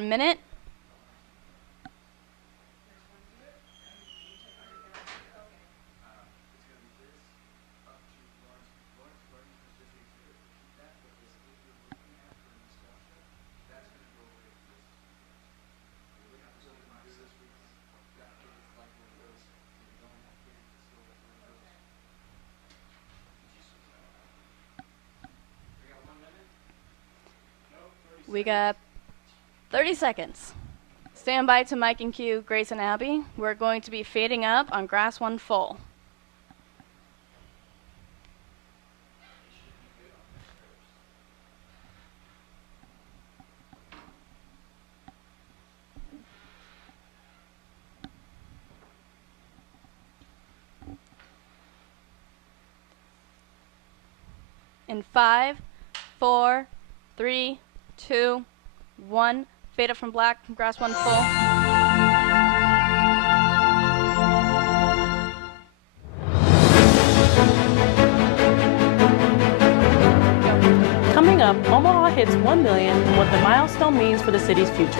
minute. We got 30 seconds. Stand by to Mike and Q, Grace and Abby. We're going to be fading up on grass 1 full. In 5, 4, 3, 2, 1. Fade up from black, grass 1 full. Coming up, Omaha hits 1 million and what the milestone means for the city's future.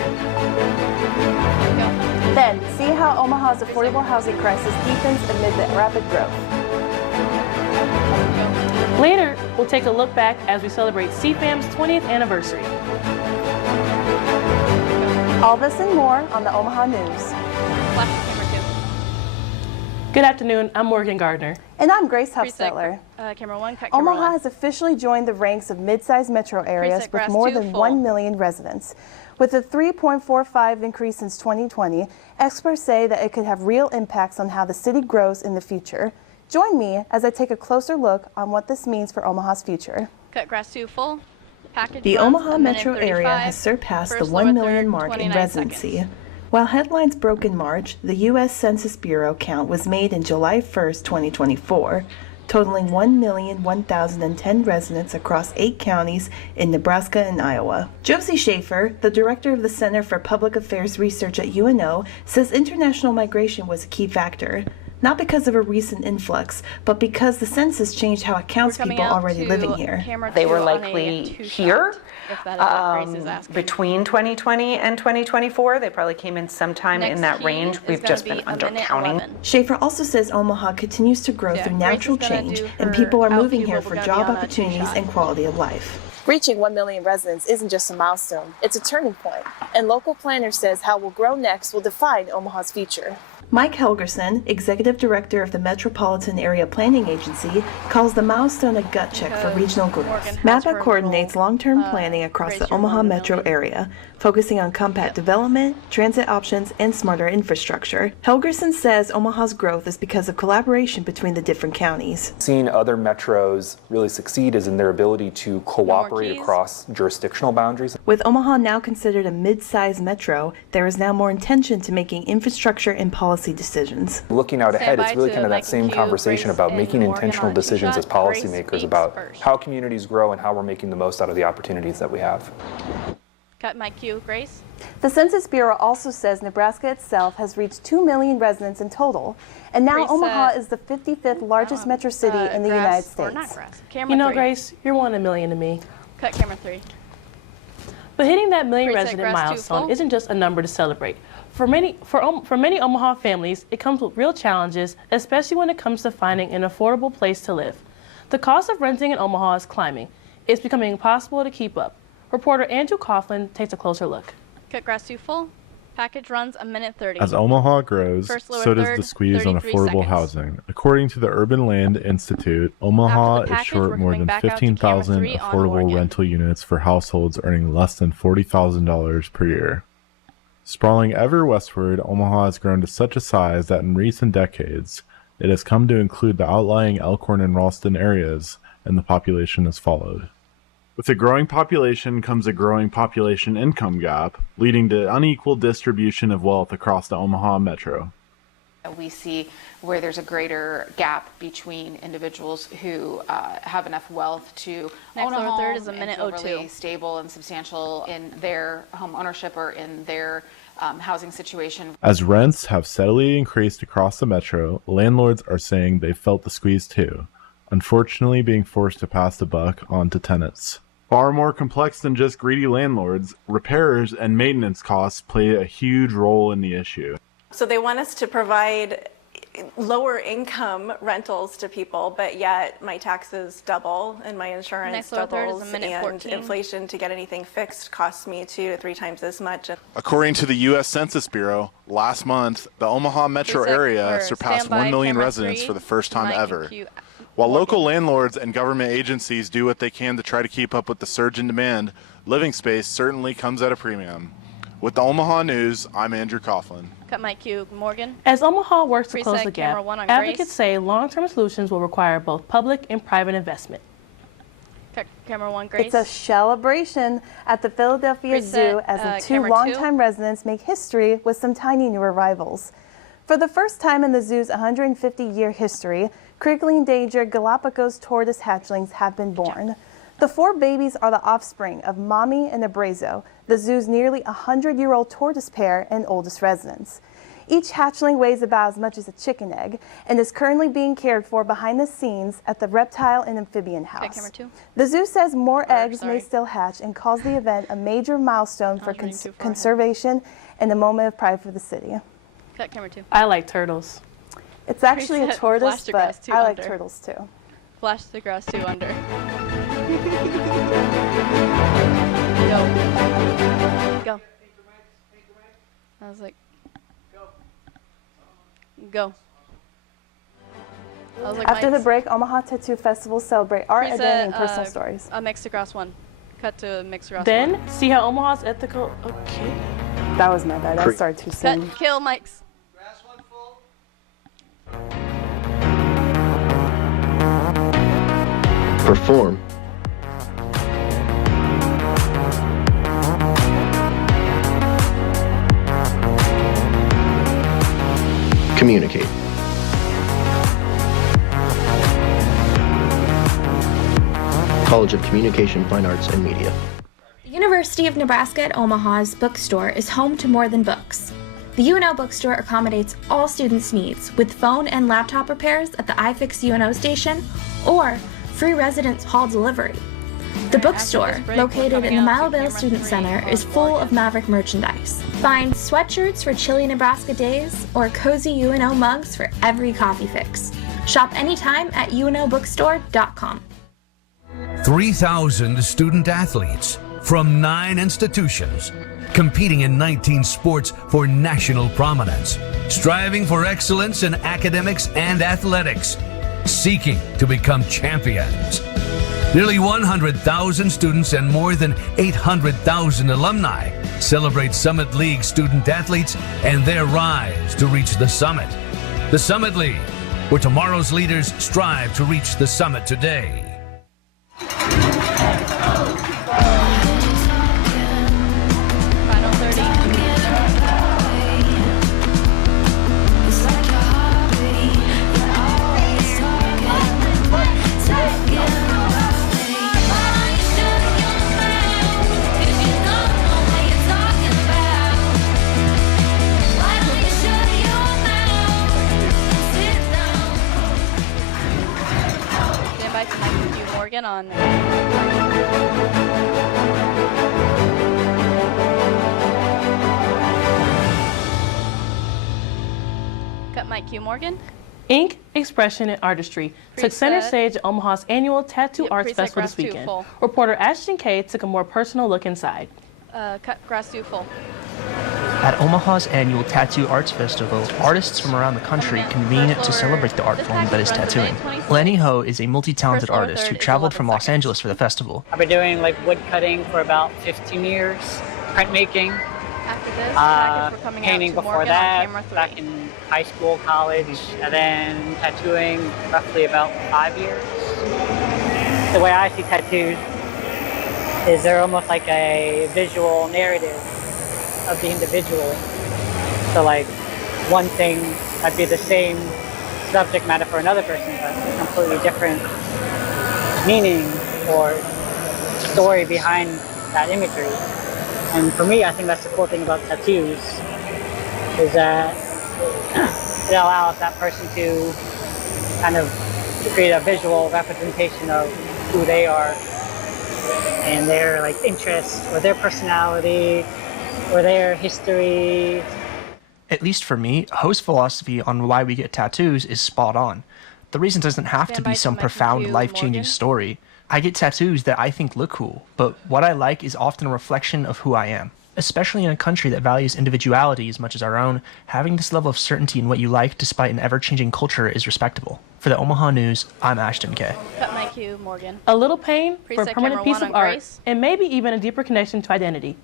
Then, see how Omaha's affordable housing crisis deepens amid the rapid growth. Later, we'll take a look back as we celebrate CFAM's 20th anniversary. All this and more on the Omaha News. Good afternoon, I'm Morgan Gardner. And I'm Grace Huffstetler. Camera 1, cut camera Omaha 1. has officially joined the ranks of mid-sized metro areas with more than 1 million residents. With a 3.45 increase since 2020, experts say that it could have real impacts on how the city grows in the future. Join me as I take a closer look on what this means for Omaha's future. Cut grass 2 full. Package The runs Omaha metro area has surpassed the 1 million mark in residency. While headlines broke in March, the U.S. Census Bureau count was made in July 1st, 2024, totaling 1,001,010 residents across 8 counties in Nebraska and Iowa. Josie Schaefer, the director of the Center for Public Affairs Research at UNO, says international migration was a key factor. Not because of a recent influx, but because the census changed how it counts people already living here. They were likely here between 2020 and 2024. They probably came in sometime in that range. We've just been undercounting. Schaefer also says Omaha continues to grow through natural change, and people are moving here for job opportunities and quality of life. Reaching 1 million residents isn't just a milestone, it's a turning point. And local planner says how we'll grow next will define Omaha's future. Mike Helgerson, executive director of the Metropolitan Area Planning Agency, calls the milestone a gut check for regional growth. MAPA coordinates long-term planning across the Omaha metro area, focusing on compact development, transit options, and smarter infrastructure. Helgerson says Omaha's growth is because of collaboration between the different counties. Seeing other metros really succeed is in their ability to cooperate across jurisdictional boundaries. With Omaha now considered a mid-sized metro, there is now more intention to making infrastructure and policy decisions. Looking out ahead, it's really kind of that same conversation about making intentional decisions as policymakers about how communities grow and how we're making the most out of the opportunities that we have. Cut Mike Q, Grace. The Census Bureau also says Nebraska itself has reached 2 million residents in total, and now Omaha is the 55th largest metro city in the United States. You know, Grace, you're 1 in a million to me. Cut camera 3. But hitting that million resident milestone isn't just a number to celebrate. For many Omaha families, it comes with real challenges, especially when it comes to finding an affordable place to live. The cost of renting in Omaha is climbing. It's becoming impossible to keep up. Reporter Andrew Coughlin takes a closer look. Cut grass 2 full. Package runs 1:30. As Omaha grows, so does the squeeze on affordable housing. According to the Urban Land Institute, Omaha is short more than 15,000 affordable rental units for households earning less than $40,000 per year. Sprawling ever westward, Omaha has grown to such a size that in recent decades, it has come to include the outlying Elkhorn and Ralston areas, and the population has followed. With a growing population comes a growing population income gap, leading to unequal distribution of wealth across the Omaha metro. We see where there's a greater gap between individuals who have enough wealth to own a home is and feel really stable and substantial in their home ownership or in their housing situation. As rents have steadily increased across the metro, landlords are saying they felt the squeeze too, unfortunately being forced to pass the buck on to tenants. Far more complex than just greedy landlords, repairs and maintenance costs play a huge role in the issue. So they want us to provide lower income rentals to people, but yet my taxes double and my insurance doubles, and inflation to get anything fixed costs me 2 to 3 times as much. According to the U.S. Census Bureau, last month, the Omaha metro area surpassed 1 million residents for the first time ever. While local landlords and government agencies do what they can to try to keep up with the surge in demand, living space certainly comes at a premium. With the Omaha News, I'm Andrew Coughlin. Cut mic cue, Morgan. As Omaha works to close the gap, advocates Grace. say long-term solutions will require both public and private investment. Cut camera 1, Grace. It's a celebration at the Philadelphia Zoo as the 2 longtime residents make history with some tiny new arrivals. For the first time in the zoo's 150-year history, critically endangered Galapagos tortoise hatchlings have been born. The 4 babies are the offspring of Mommy and Abrazo, the zoo's nearly 100-year-old tortoise pair and oldest residents. Each hatchling weighs about as much as a chicken egg and is currently being cared for behind the scenes at the Reptile and Amphibian House. Camera 2. The zoo says more eggs may still hatch and calls the event a major milestone for conservation and a moment of pride for the city. Cut camera 2. I like turtles. It's actually a tortoise, but I like turtles too. Flash the grass 2 under. Go. I was like, go. I was like, after the break, Omaha Tattoo Festival celebrate art, identity, and personal stories. Mix the grass 1. Cut to mix the grass 1. Then, see how Omaha's ethical. Okay. That was my bad. I started too soon. Cut, kill mics. Grass 1 full. Perform. Communicate. College of Communication, Fine Arts, and Media. The University of Nebraska at Omaha's bookstore is home to more than books. The UNO bookstore accommodates all students' needs with phone and laptop repairs at the iFix UNO station or free residence hall delivery. The bookstore, located in the Malaville Student Center, is full of Maverick merchandise. Find sweatshirts for chilly Nebraska days or cozy UNO mugs for every coffee fix. Shop anytime at unobookstore.com. 3,000 student athletes from 9 institutions, competing in 19 sports for national prominence, striving for excellence in academics and athletics, seeking to become champions. Nearly 100,000 students and more than 800,000 alumni celebrate Summit League student athletes and their rise to reach the summit. The Summit League, where tomorrow's leaders strive to reach the summit today. Final 30. Stand by tonight with you, Morgan, on. Cut mic cue, Morgan. Ink, expression, and artistry took center stage at Omaha's annual Tattoo Arts Festival this weekend. Reporter Ashton Kay took a more personal look inside. Cut grass 2 full. At Omaha's annual Tattoo Arts Festival, artists from around the country convene to celebrate the art form that is tattooing. Lenny Ho is a multi-talented artist who traveled from Los Angeles for the festival. I've been doing wood cutting for about 15 years, printmaking, painting before that, back in high school, college, and then tattooing roughly about 5 years. The way I see tattoos is they're almost like a visual narrative of the individual. So one thing might be the same subject matter for another person, but a completely different meaning or story behind that imagery. And for me, I think that's the cool thing about tattoos, is that it allows that person to kind of create a visual representation of who they are and their like interests or their personality or their history. At least for me, Ho's philosophy on why we get tattoos is spot on. The reason doesn't have to be some profound, life-changing story. I get tattoos that I think look cool, but what I like is often a reflection of who I am. Especially in a country that values individuality as much as our own, having this level of certainty in what you like despite an ever-changing culture is respectable. For the Omaha News, I'm Ashton K. Cut my cue, Morgan. A little pain for a permanent piece of art, Grace. and maybe even a deeper connection to identity.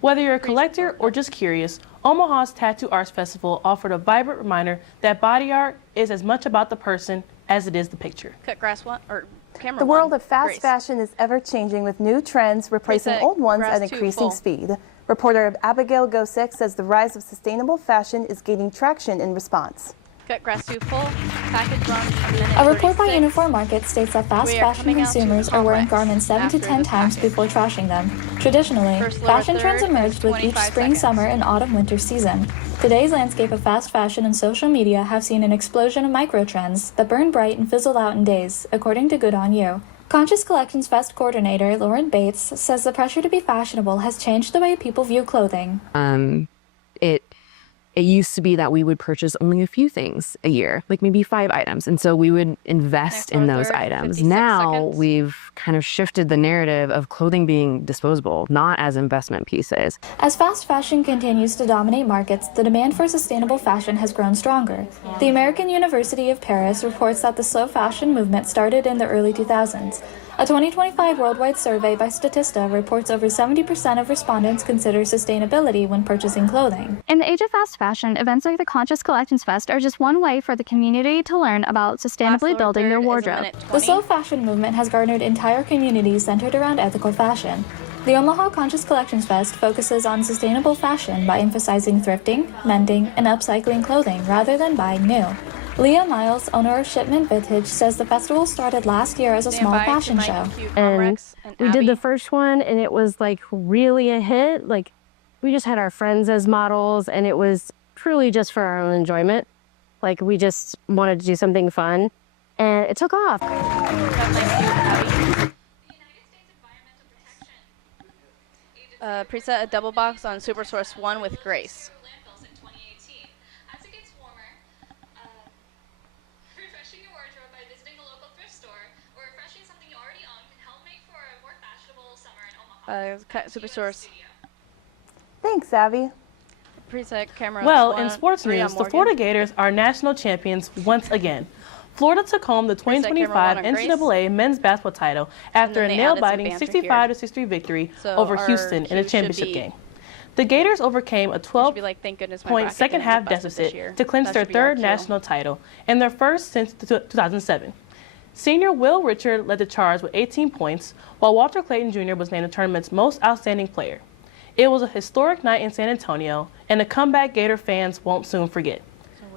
Whether you're a collector or just curious, Omaha's Tattoo Arts Festival offered a vibrant reminder that body art is as much about the person as it is the picture. Cut grass one, or camera The world one. of fast Grace. fashion is ever-changing with new trends replacing old ones at increasing speed. Reporter Abigail Gosick says the rise of sustainable fashion is gaining traction in response. Cut grass 2 full. Package runs a minute. A report by 36. Uniform Market states that fast We are fashion coming out to consumers are wearing Conrex garments 7 to after 10 the times package. before trashing them. Traditionally, First lower fashion trends third emerged is with each 25 spring, seconds. summer, and autumn-winter season. Today's landscape of fast fashion and social media have seen an explosion of micro-trends that burn bright and fizzle out in days, according to Good On You. Conscious Collections Fest coordinator Lauren Bates says the pressure to be fashionable has changed the way people view clothing. It used to be that we would purchase only a few things a year, like maybe 5 items. And so we would invest in those items. Now we've kind of shifted the narrative of clothing being disposable, not as investment pieces. As fast fashion continues to dominate markets, the demand for sustainable fashion has grown stronger. The American University of Paris reports that the slow fashion movement started in the early 2000s. A 2025 worldwide survey by Statista reports over 70% of respondents consider sustainability when purchasing clothing. In the age of fast fashion, events like the Conscious Collections Fest are just one way for the community to learn about sustainably building their wardrobe. The slow fashion movement has garnered entire communities centered around ethical fashion. The Omaha Conscious Collections Fest focuses on sustainable fashion by emphasizing thrifting, mending, and upcycling clothing rather than buying new. Leah Miles, owner of Shipment Vintage, says the festival started last year as a small fashion show. And we did the first one, and it was like really a hit. Like, we just had our friends as models, and it was truly just for our own enjoyment. Like, we just wanted to do something fun, and it took off. Preset a double box on Super Source 1 with Grace. Super Source. Thanks, Abby. Preset camera. Well, in sports news, the Florida Gators are national champions once again. Florida took home the 2025 NCAA men's basketball title after a nail-biting 65-63 victory over Houston in a championship game. The Gators overcame a 12-point second-half deficit to clinch their third national title and their first since 2007. Senior Will Richard led the charge with 18 points, while Walter Clayton Jr. was named the tournament's most outstanding player. It was a historic night in San Antonio, and a comeback Gator fans won't soon forget.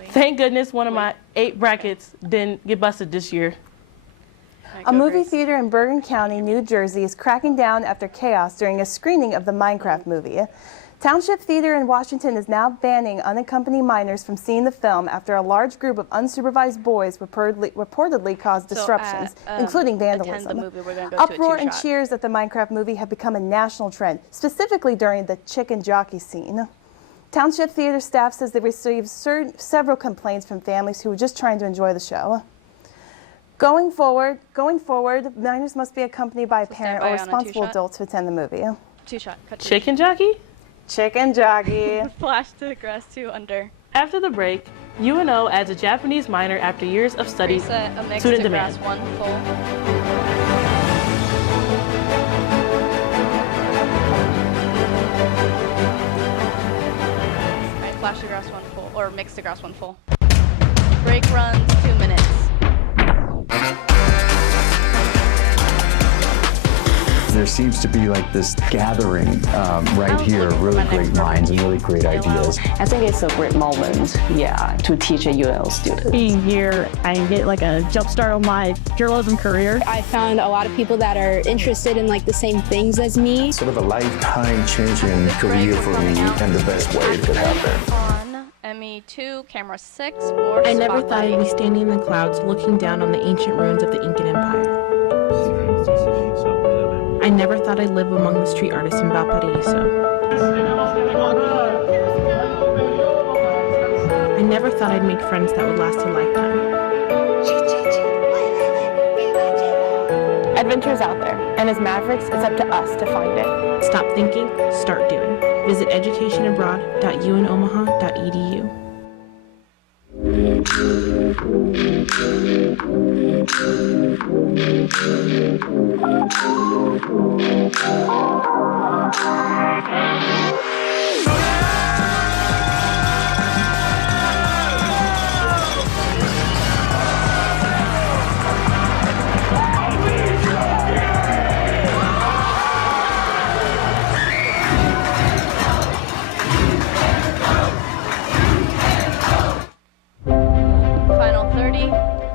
Thank goodness one of my 8 brackets didn't get busted this year. A movie theater in Bergen County, New Jersey is cracking down after chaos during a screening of the Minecraft movie. Township Theater in Washington is now banning unaccompanied minors from seeing the film after a large group of unsupervised boys reportedly caused disruptions, including vandalism. Uproar and cheers at the Minecraft movie have become a national trend, specifically during the chicken jockey scene. Township Theater staff says they received several complaints from families who were just trying to enjoy the show. Going forward, minors must be accompanied by a parent or responsible adult to attend the movie. Chicken jockey? Chicken jockey. Flash to grass 2 under. After the break, UNO adds a Japanese minor after years of study student demand. Grass 1 full. Flash to grass 1 full, or mix to grass 1 full. Break runs 2 minutes. There seems to be like this gathering right here, really great minds and really great ideas. I think it's a great moment, to teach a UL student. Being here, I get like a jump start on my journalism career. I found a lot of people that are interested in like the same things as me. Sort of a lifetime changing career for me and the best way it could happen. ME2, camera 6, or I never thought I'd be standing in the clouds looking down on the ancient ruins of the Incan Empire. I never thought I'd live among the street artists in Valparaiso. I never thought I'd make friends that would last a lifetime. Adventure's out there, and as Mavericks, it's up to us to find it. Stop thinking, start doing. Visit educationabroad.unomaha.edu.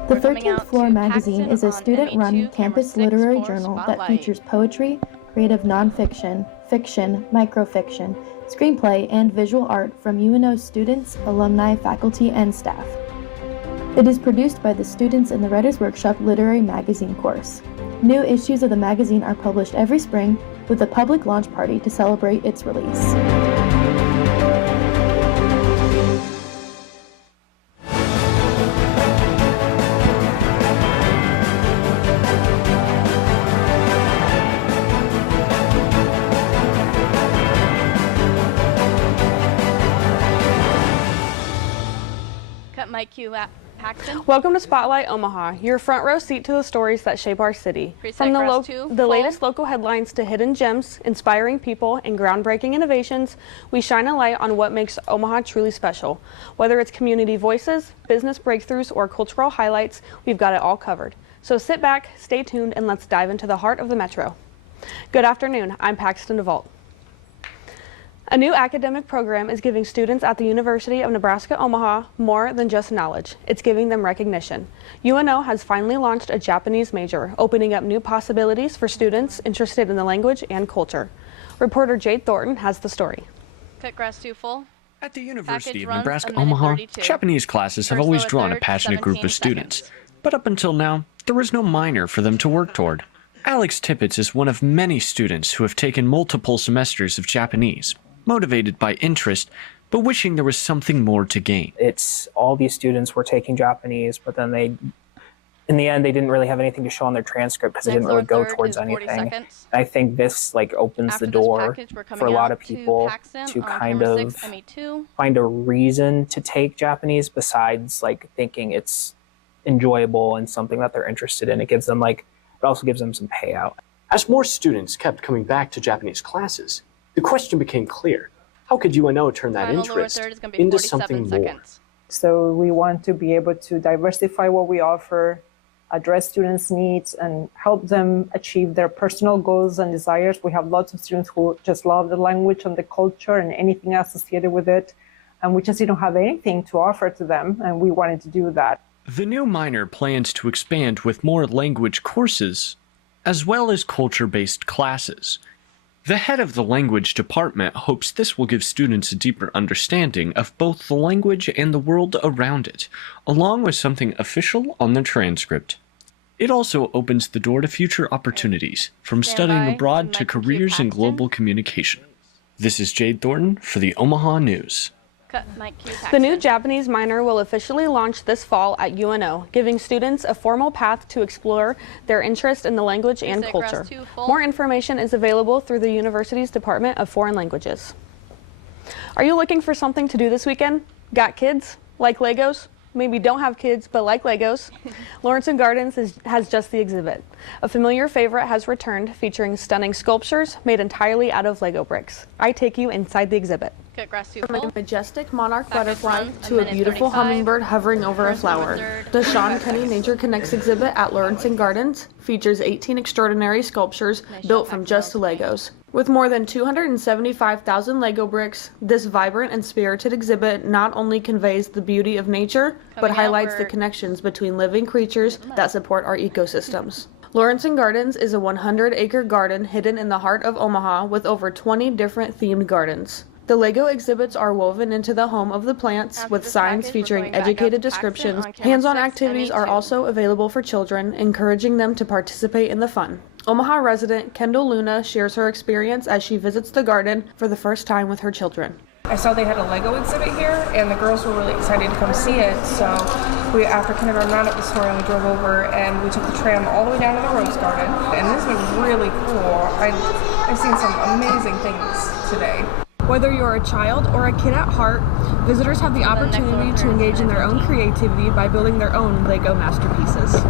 The 13th Floor magazine is a student-run campus literary journal that features poetry, creative nonfiction, fiction, microfiction, screenplay, and visual art from UNO students, alumni, faculty, and staff. It is produced by the students in the Writers' Workshop Literary Magazine course. New issues of the magazine are published every spring with a public launch party to celebrate its release. Mike Q. Paxton. Welcome to Spotlight Omaha, your front row seat to the stories that shape our city. From the latest local headlines to hidden gems, inspiring people, and groundbreaking innovations, we shine a light on what makes Omaha truly special. Whether it's community voices, business breakthroughs, or cultural highlights, we've got it all covered. So sit back, stay tuned, and let's dive into the heart of the metro. Good afternoon, I'm Paxton DeVault. A new academic program is giving students at the University of Nebraska-Omaha more than just knowledge. It's giving them recognition. UNO has finally launched a Japanese major, opening up new possibilities for students interested in the language and culture. Reporter Jade Thornton has the story. Cut grass 2 full. At the University of Nebraska-Omaha, Japanese classes have always drawn a passionate group of students. But up until now, there was no minor for them to work toward. Alex Tippett is one of many students who have taken multiple semesters of Japanese, motivated by interest, but wishing there was something more to gain. It's all these students were taking Japanese, but then in the end, they didn't really have anything to show on their transcript because they didn't really go towards anything. And I think this opens the door for a lot of people to kind of find a reason to take Japanese besides thinking it's enjoyable and something that they're interested in. It gives them it also gives them some payout. As more students kept coming back to Japanese classes, the question became clear. How could UNO turn that interest into something more? So we want to be able to diversify what we offer, address students' needs, and help them achieve their personal goals and desires. We have lots of students who just love the language and the culture and anything associated with it, and we just didn't have anything to offer to them, and we wanted to do that. The new minor plans to expand with more language courses, as well as culture-based classes. The head of the language department hopes this will give students a deeper understanding of both the language and the world around it, along with something official on the transcript. It also opens the door to future opportunities, from studying abroad to careers in global communication. This is Jade Thornton for the Omaha News. The new Japanese minor will officially launch this fall at UNO, giving students a formal path to explore their interest in the language and culture. More information is available through the university's Department of Foreign Languages. Are you looking for something to do this weekend? Got kids? Like Legos? Maybe don't have kids, but like Legos? Lawrence Gardens has just the exhibit. A familiar favorite has returned, featuring stunning sculptures made entirely out of Lego bricks. I take you inside the exhibit. From a majestic monarch butterfly to a beautiful hummingbird hovering over a flower, the Sean Kenny Nature Connects exhibit at Lawrence Gardens features 18 extraordinary sculptures built from just Legos. With more than 275,000 Lego bricks, this vibrant and spirited exhibit not only conveys the beauty of nature, but highlights the connections between living creatures that support our ecosystems. Lawrence Gardens is a 100-acre garden hidden in the heart of Omaha with over 20 different themed gardens. The Lego exhibits are woven into the home of the plants with signs featuring educated descriptions. Hands-on activities are also available for children, encouraging them to participate in the fun. Omaha resident Kendall Luna shares her experience as she visits the garden for the first time with her children. I saw they had a Lego exhibit here, and the girls were really excited to come see it, so we, after kindergarten roundup this morning, we drove over and we took the tram all the way down to the rose garden, and this has been really cool. I've seen some amazing things today. Whether you're a child or a kid at heart, visitors have the opportunity to engage in their own creativity by building their own Lego masterpieces.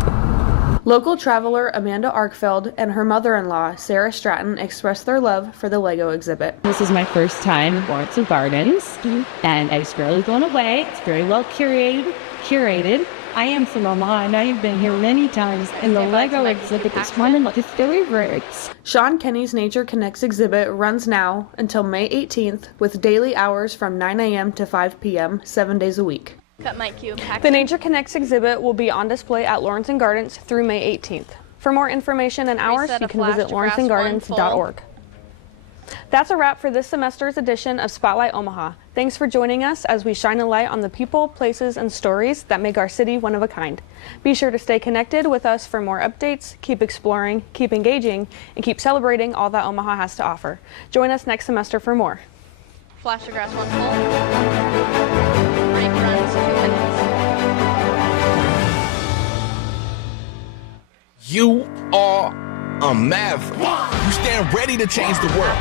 Local traveler Amanda Arkfeld and her mother-in-law, Sarah Stratton, expressed their love for the Lego exhibit. This is my first time in Lawrence Gardens, and I was really blown away. It's very well curated. I am from Omaha, and I've been here many times, and the Lego exhibit is one of my favorites. Sean Kenny's Nature Connects exhibit runs now until May 18th, with daily hours from 9 a.m. to 5 p.m., 7 days a week. The Nature Connects exhibit will be on display at Lawrence Gardens through May 18th. For more information and hours, you can visit lawrencegardens.org. That's a wrap for this semester's edition of Spotlight Omaha. Thanks for joining us as we shine a light on the people, places, and stories that make our city one of a kind. Be sure to stay connected with us for more updates, keep exploring, keep engaging, and keep celebrating all that Omaha has to offer. Join us next semester for more. Flash to grass 1 full. Break runs 2 minutes. You are a maverick. You stand ready to change the world.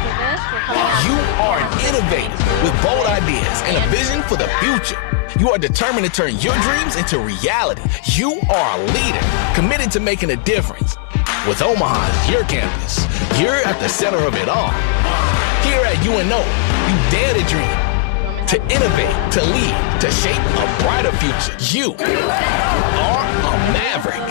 You are an innovator with bold ideas and a vision for the future. You are determined to turn your dreams into reality. You are a leader, committed to making a difference. With Omaha as your campus, you're at the center of it all. Here at UNO, you dare to dream, to innovate, to lead, to shape a brighter future. You are a maverick.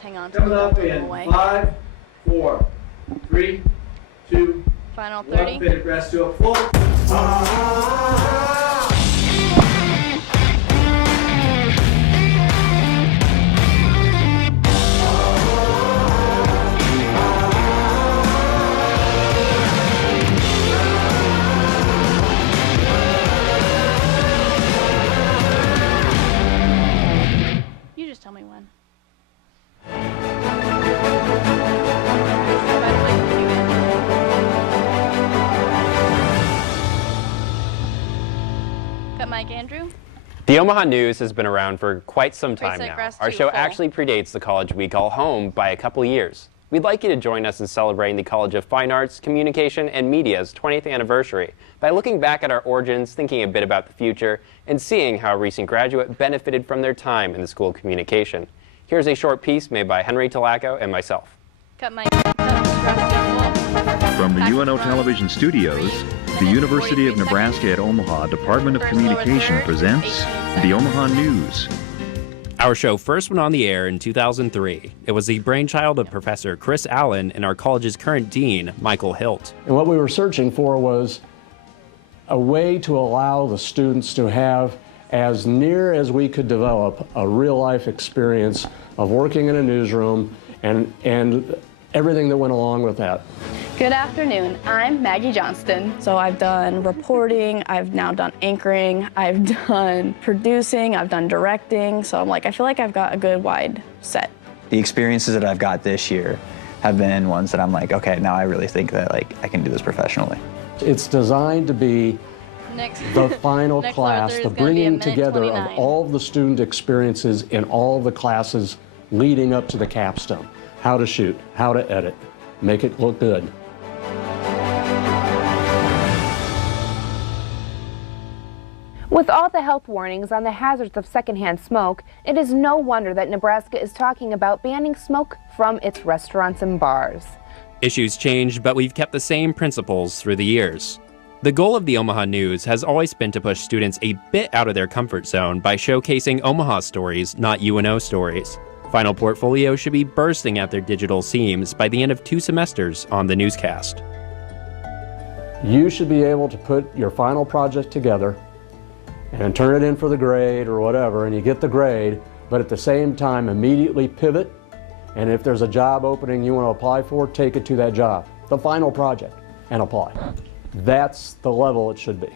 Hang on to the away. 5, 4, 3, 2, final 30. 1, finish grass to a full. You just tell me when. Mike Andrew. The Omaha News has been around for quite some time now. Our show full. actually predates the college we call home by a couple of years. We'd like you to join us in celebrating the College of Fine Arts, Communication, and Media's 20th anniversary by looking back at our origins, thinking a bit about the future, and seeing how a recent graduate benefited from their time in the School of Communication. Here's a short piece made by Henry Talaco and myself. From the UNO Television Studios, the University of Nebraska at Omaha Department of Communication presents the Omaha News. Our show first went on the air in 2003. It was the brainchild of Professor Chris Allen and our college's current dean, Michael Hilt. And what we were searching for was a way to allow the students to have as near as we could develop a real-life experience of working in a newsroom and everything that went along with that. Good afternoon, I'm Maggie Johnston. So I've done reporting, I've now done anchoring, I've done producing, I've done directing. So I feel like I've got a good wide set. The experiences that I've got this year have been ones that I'm like, okay, now I really think that I can do this professionally. It's designed to be the final class, the bringing together of all of the student experiences in all of the classes leading up to the capstone. how to shoot, how to edit, make it look good. With all the health warnings on the hazards of secondhand smoke, it is no wonder that Nebraska is talking about banning smoke from its restaurants and bars. Issues changed, but we've kept the same principles through the years. The goal of the Omaha News has always been to push students a bit out of their comfort zone by showcasing Omaha stories, not UNO stories. Final portfolios should be bursting at their digital seams by the end of 2 semesters on the newscast. You should be able to put your final project together and turn it in for the grade or whatever, and you get the grade, but at the same time immediately pivot, and if there's a job opening you want to apply for, take it to that job, the final project, and apply. That's the level it should be.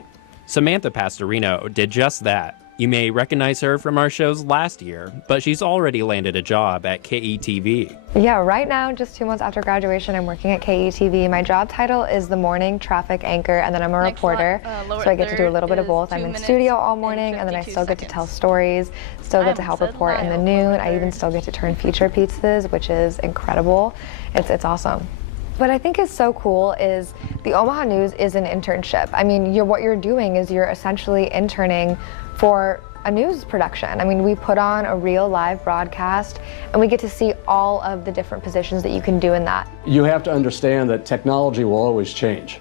Samantha Pastorino did just that. You may recognize her from our shows last year, but she's already landed a job at KETV. Yeah, right now, just 2 months after graduation, I'm working at KETV. My job title is the morning traffic anchor, and then I'm a reporter, so I get to do a little bit of both. I'm in studio all morning, and then I still get to tell stories, still get to help report in the noon. I even still get to turn feature pieces, which is incredible. It's awesome. What I think is so cool is the Omaha News is an internship. I mean, what you're doing is you're essentially interning for a news production. I mean, we put on a real live broadcast, and we get to see all of the different positions that you can do in that. You have to understand that technology will always change.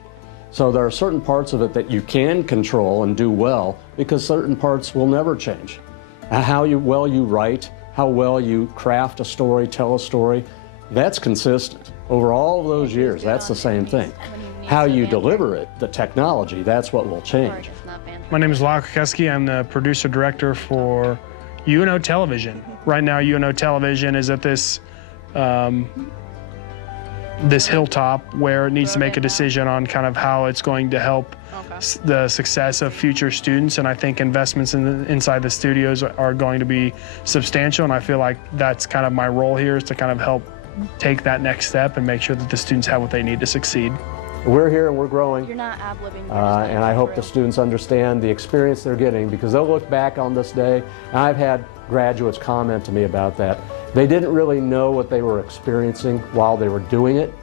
So there are certain parts of it that you can control and do well, because certain parts will never change. How well you write, how well you craft a story, tell a story, that's consistent. Over all of those years, that's the same thing. How you deliver it, the technology, that's what will change. My name is Lyle Kokeski. I'm the producer-director for UNO Television. Right now, UNO Television is at this hilltop where it needs to make a decision on kind of how it's going to help the success of future students, and I think investments inside the studios are going to be substantial, and I feel like that's kind of my role here, is to kind of help take that next step and make sure that the students have what they need to succeed. We're here and we're growing. You're not ad-libbing. And I hope the students understand the experience they're getting, because they'll look back on this day, and I've had graduates comment to me about that. They didn't really know what they were experiencing while they were doing it,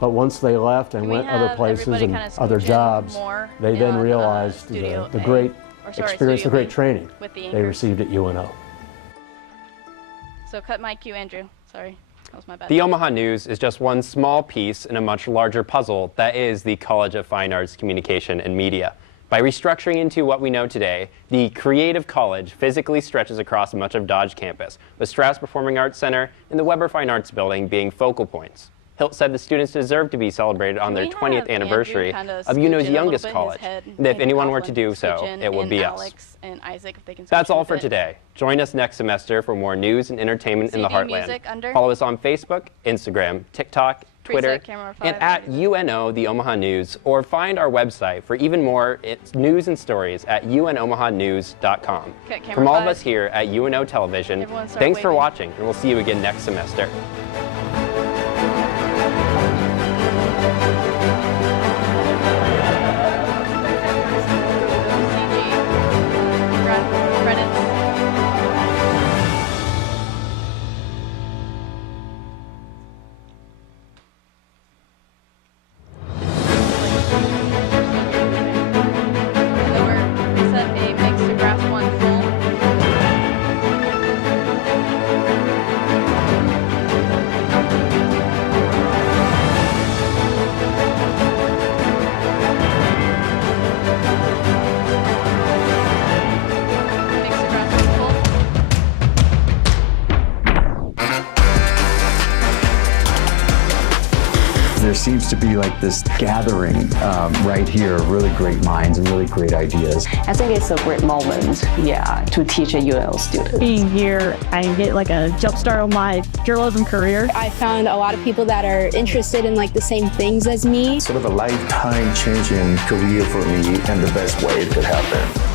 but once they left and went other places and other jobs, they then realized the great experience, the great training they received at UNO. So cut my cue, Andrew. Sorry. That was my bad. The Omaha News is just one small piece in a much larger puzzle that is the College of Fine Arts, Communication, and Media. By restructuring into what we know today, the Creative College physically stretches across much of Dodge campus, with Strauss Performing Arts Center and the Weber Fine Arts Building being focal points. Hilt said the students deserve to be celebrated on their 20th anniversary of UNO's youngest college, and if anyone were to do so, it would be us. That's all for today. Join us next semester for more news and entertainment in the Heartland. Follow us on Facebook, Instagram, TikTok, Twitter, and at UNO, the Omaha News, or find our website for even more news and stories at unomahanews.com. From all of us here at UNO Television, thanks for watching, and we'll see you again next semester. There seems to be like this gathering right here of really great minds and really great ideas. I think it's a great moment, yeah, to teach a UNO student. Being here, I get like a jump start on my journalism career. I found a lot of people that are interested in like the same things as me. Sort of a lifetime changing career for me, and the best way it could happen.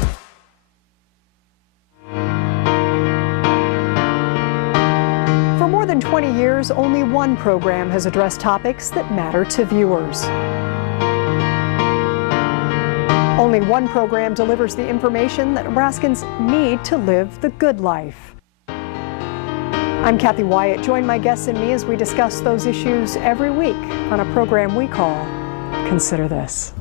For more than 20 years, only one program has addressed topics that matter to viewers. Only one program delivers the information that Nebraskans need to live the good life. I'm Kathy Wyatt. Join my guests and me as we discuss those issues every week on a program we call Consider This.